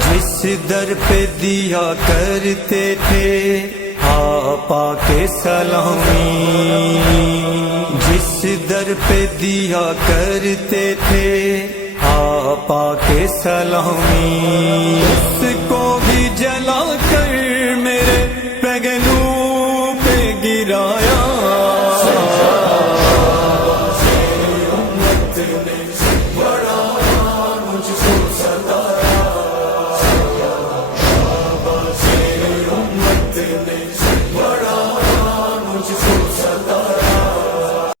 جس در پہ دیا کرتے تھے آپا کے سلامی، جس در پہ دیا کرتے تھے آپا کے سلامی، اس کو بھی جلا کر میرے پگلو پہ گرایا۔